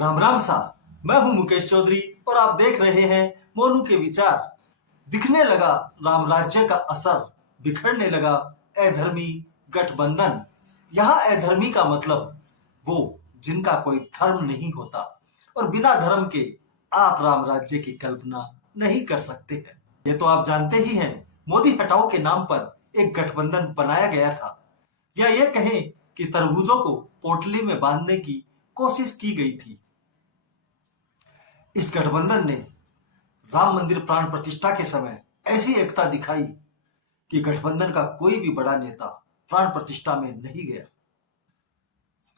राम राम सा। मैं हूं मुकेश चौधरी और आप देख रहे हैं मोनू के विचार। दिखने लगा राम राज्य का असर, बिखरने लगा अधर्मी गठबंधन। यहाँ अधर्मी का मतलब वो जिनका कोई धर्म नहीं होता और बिना धर्म के आप राम राज्य की कल्पना नहीं कर सकते हैं। ये तो आप जानते ही हैं, मोदी हटाओ के नाम पर एक गठबंधन बनाया गया था, या ये कहें कि तरबूजों को पोटली में बांधने की कोशिश की गई थी। इस गठबंधन ने राम मंदिर प्राण प्रतिष्ठा के समय ऐसी एकता दिखाई कि गठबंधन का कोई भी बड़ा नेता प्राण प्रतिष्ठा में नहीं गया।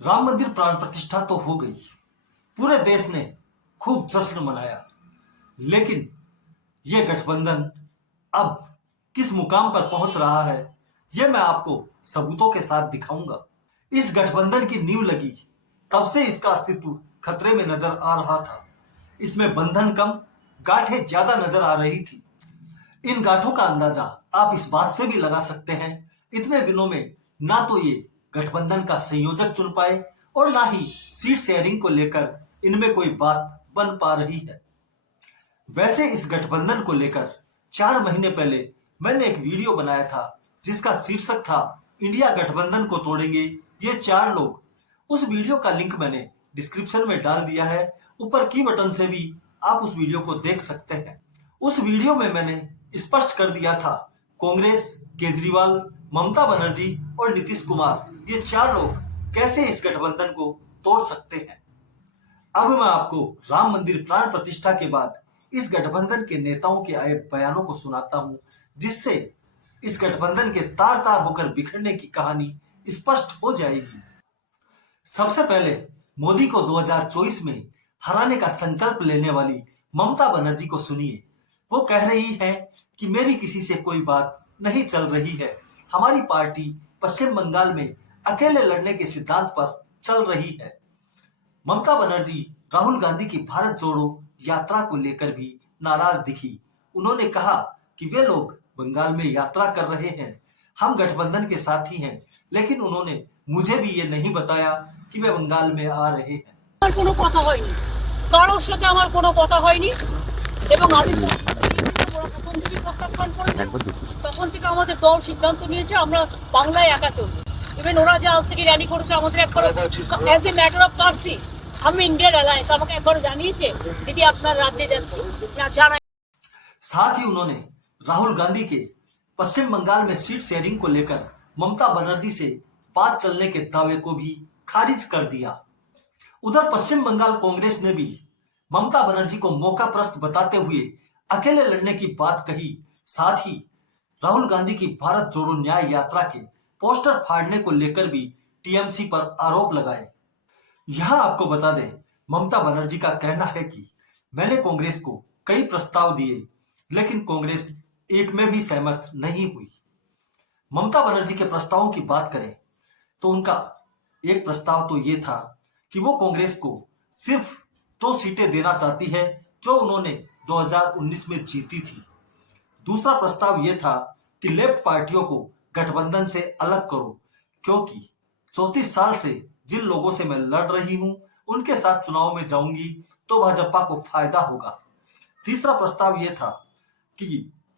राम मंदिर प्राण प्रतिष्ठा तो हो गई, पूरे देश ने खूब जश्न मनाया, लेकिन यह गठबंधन अब किस मुकाम पर पहुंच रहा है, यह मैं आपको सबूतों के साथ दिखाऊंगा। इस गठबंधन की नींव लगी तब से इसका अस्तित्व खतरे में नजर आ रहा था। इसमें बंधन कम, गांठें ज्यादा नजर आ रही थी। इन गांठों का अंदाजा आप इस बात से भी लगा सकते हैं, इतने दिनों में ना तो ये गठबंधन का संयोजक चुन पाए और ना ही सीट शेयरिंग को लेकर इनमें कोई बात बन पा रही है। वैसे इस गठबंधन को लेकर 4 महीने पहले मैंने एक वीडियो बनाया था जिसका शीर्षक था इंडिया गठबंधन को तोड़ेंगे ये 4 लोग। उस वीडियो का लिंक मैंने डिस्क्रिप्शन में डाल दिया है, ऊपर की बटन से भी आप उस वीडियो को देख सकते हैं। उस वीडियो में मैंने स्पष्ट कर दिया था, कांग्रेस, केजरीवाल, ममता बनर्जी और नीतीश कुमार, ये 4 लोग कैसे इस गठबंधन को तोड़ सकते हैं। अब मैं आपको राम मंदिर प्राण प्रतिष्ठा के बाद इस गठबंधन के नेताओं के आए बयानों को सुनाता हूं, जिससे इस गठबंधन के तार तार होकर बिखरने की कहानी स्पष्ट हो जाएगी। सबसे पहले मोदी को 2024 में हराने का संकल्प लेने वाली ममता बनर्जी को सुनिए। वो कह रही है कि मेरी किसी से कोई बात नहीं चल रही है, हमारी पार्टी पश्चिम बंगाल में अकेले लड़ने के सिद्धांत पर चल रही है। ममता बनर्जी राहुल गांधी की भारत जोड़ो यात्रा को लेकर भी नाराज दिखी। उन्होंने कहा कि वे लोग बंगाल में यात्रा कर रहे हैं, हम गठबंधन के साथ ही हैं, लेकिन उन्होंने मुझे भी ये नहीं बताया कि वे बंगाल में आ रहे हैं। কোনো কথা হয়নি, কারোর সাথে আমার কোনো কথা হয়নি এবং আমি প্রথম থেকে প্রত্যাখ্যান করেছি। তখন থেকে আমাদের দল সিদ্ধান্ত নিয়েছে আমরা বাংলায় একা চলবো। ইভেন ওরা যে আজ থেকে র্যালি করেছে আমাদের একবার অ্যাজ এ ম্যাটার অফ কার্সি আমি ইন্ডিয়ান অ্যালায়েন্স আমাকে একবার জানিয়েছে দিদি আপনার রাজ্যে যাচ্ছি না জানাই। साथ ही उन्होंने राहुल गांधी के पश्चिम बंगाल में सीट शेयरिंग को लेकर ममता बनर्जी से बात चलने के दावे को भी खारिज कर दिया। उधर पश्चिम बंगाल कांग्रेस ने भी ममता बनर्जी को मौका प्रस्त बताते हुए अकेले लड़ने की बात कही। साथ ही राहुल गांधी की भारत जोड़ो न्याय यात्रा के पोस्टर फाड़ने को लेकर भी टीएमसी पर आरोप लगाए। यहां आपको बता दें, ममता बनर्जी का कहना है कि मैंने कांग्रेस को कई प्रस्ताव दिए, लेकिन कांग्रेस एक में भी सहमत नहीं हुई। ममता बनर्जी के प्रस्तावों की बात करें तो उनका एक प्रस्ताव तो ये था कि वो कांग्रेस को सिर्फ 2 सीटें देना चाहती है जो उन्होंने 2019 में जीती थी। दूसरा प्रस्ताव ये था कि लेफ्ट पार्टियों को गठबंधन से अलग करो, क्योंकि 34 साल से जिन लोगों से मैं लड़ रही हूं उनके साथ चुनाव में जाऊंगी तो भाजपा को फायदा होगा। तीसरा प्रस्ताव यह था कि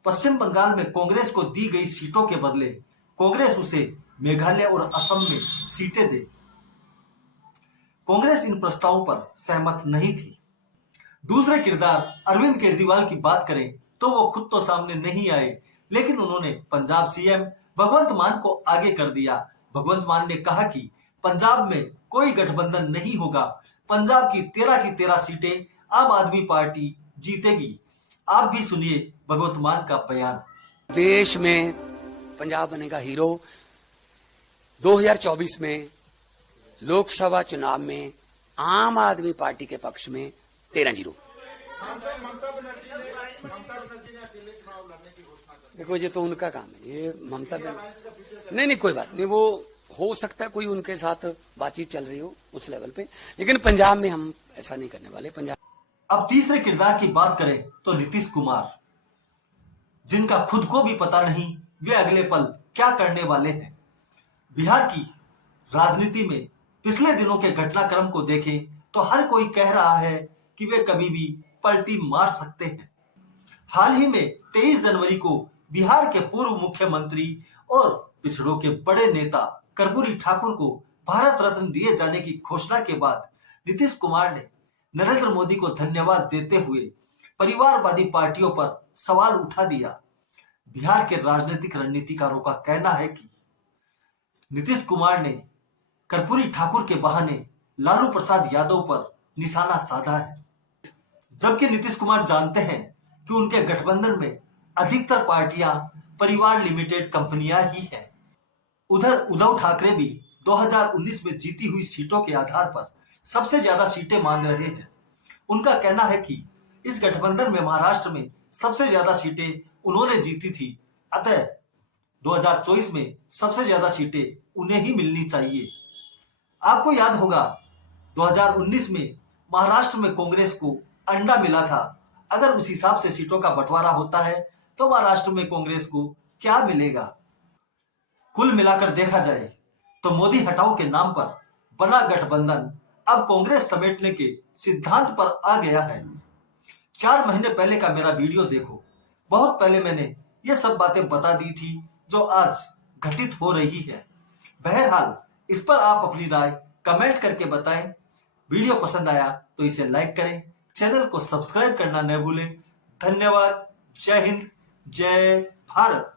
पश्चिम बंगाल में कांग्रेस को दी गई सीटों के बदले कांग्रेस उसे मेघालय और असम में सीटें दे। कांग्रेस इन प्रस्तावों पर सहमत नहीं थी। दूसरे किरदार अरविंद केजरीवाल की बात करें तो वो खुद तो सामने नहीं आए, लेकिन उन्होंने पंजाब सीएम भगवंत मान को आगे कर दिया। भगवंत मान ने कहा कि पंजाब में कोई गठबंधन नहीं होगा, पंजाब की 13 सीटें आम आदमी पार्टी जीतेगी। आप भी सुनिए भगवंत मान का बयान। देश में पंजाब बनेगा हीरो। 2024 में लोकसभा चुनाव में आम आदमी पार्टी के पक्ष में 13-0। देखो ये तो उनका काम है, ये ममता नहीं कोई बात नहीं, वो हो सकता है कोई उनके साथ बातचीत चल रही हो उस लेवल पे, लेकिन पंजाब में हम ऐसा नहीं करने वाले। पंजाब अब तीसरे किरदार की बात करें तो नीतीश कुमार, जिनका खुद को भी पता नहीं वे अगले पल क्या करने वाले हैं। बिहार की राजनीति में पिछले दिनों के घटनाक्रम को देखें तो हर कोई कह रहा है कि वे कभी भी पलटी मार सकते हैं। हाल ही में 23 जनवरी को बिहार के पूर्व मुख्यमंत्री और पिछड़ों के बड़े नेता कर्पूरी ठाकुर को भारत रत्न दिए जाने की घोषणा के बाद नीतीश कुमार ने नरेंद्र मोदी को धन्यवाद देते हुए परिवारवादी पार्टियों पर सवाल उठा दिया। बिहार के राजनीतिक रणनीतिकारों का कहना है कि नीतीश कुमार ने कर्पूरी ठाकुर के बहाने लालू प्रसाद यादव पर निशाना साधा है, जबकि नीतीश कुमार जानते हैं कि उनके गठबंधन में अधिकतर पार्टियां परिवार लिमिटेड कंपनियां ही हैं। उधर उद्धव ठाकरे भी 2019 में जीती हुई सीटों के आधार पर सबसे ज्यादा सीटें मांग रहे हैं। उनका कहना है कि इस गठबंधन में महाराष्ट्र में सबसे ज्यादा सीटें उन्होंने जीती थी, अतः 2024 में सबसे ज्यादा सीटें उन्हें ही मिलनी चाहिए। आपको याद होगा 2019 में महाराष्ट्र में कांग्रेस को अंडा मिला था। अगर उस हिसाब से सीटों का बंटवारा होता है तो महाराष्ट्र में कांग्रेस को क्या मिलेगा। कुल मिलाकर देखा जाए तो मोदी हटाओ के नाम पर बना गठबंधन अब कांग्रेस समेटने के सिद्धांत पर आ गया है। 4 महीने पहले का मेरा वीडियो देखो, बहुत पहले मैंने ये सब बातें बता दी थी जो आज घटित हो रही है। बहरहाल इस पर आप अपनी राय कमेंट करके बताएं। वीडियो पसंद आया तो इसे लाइक करें, चैनल को सब्सक्राइब करना न भूलें। धन्यवाद। जय हिंद, जय भारत।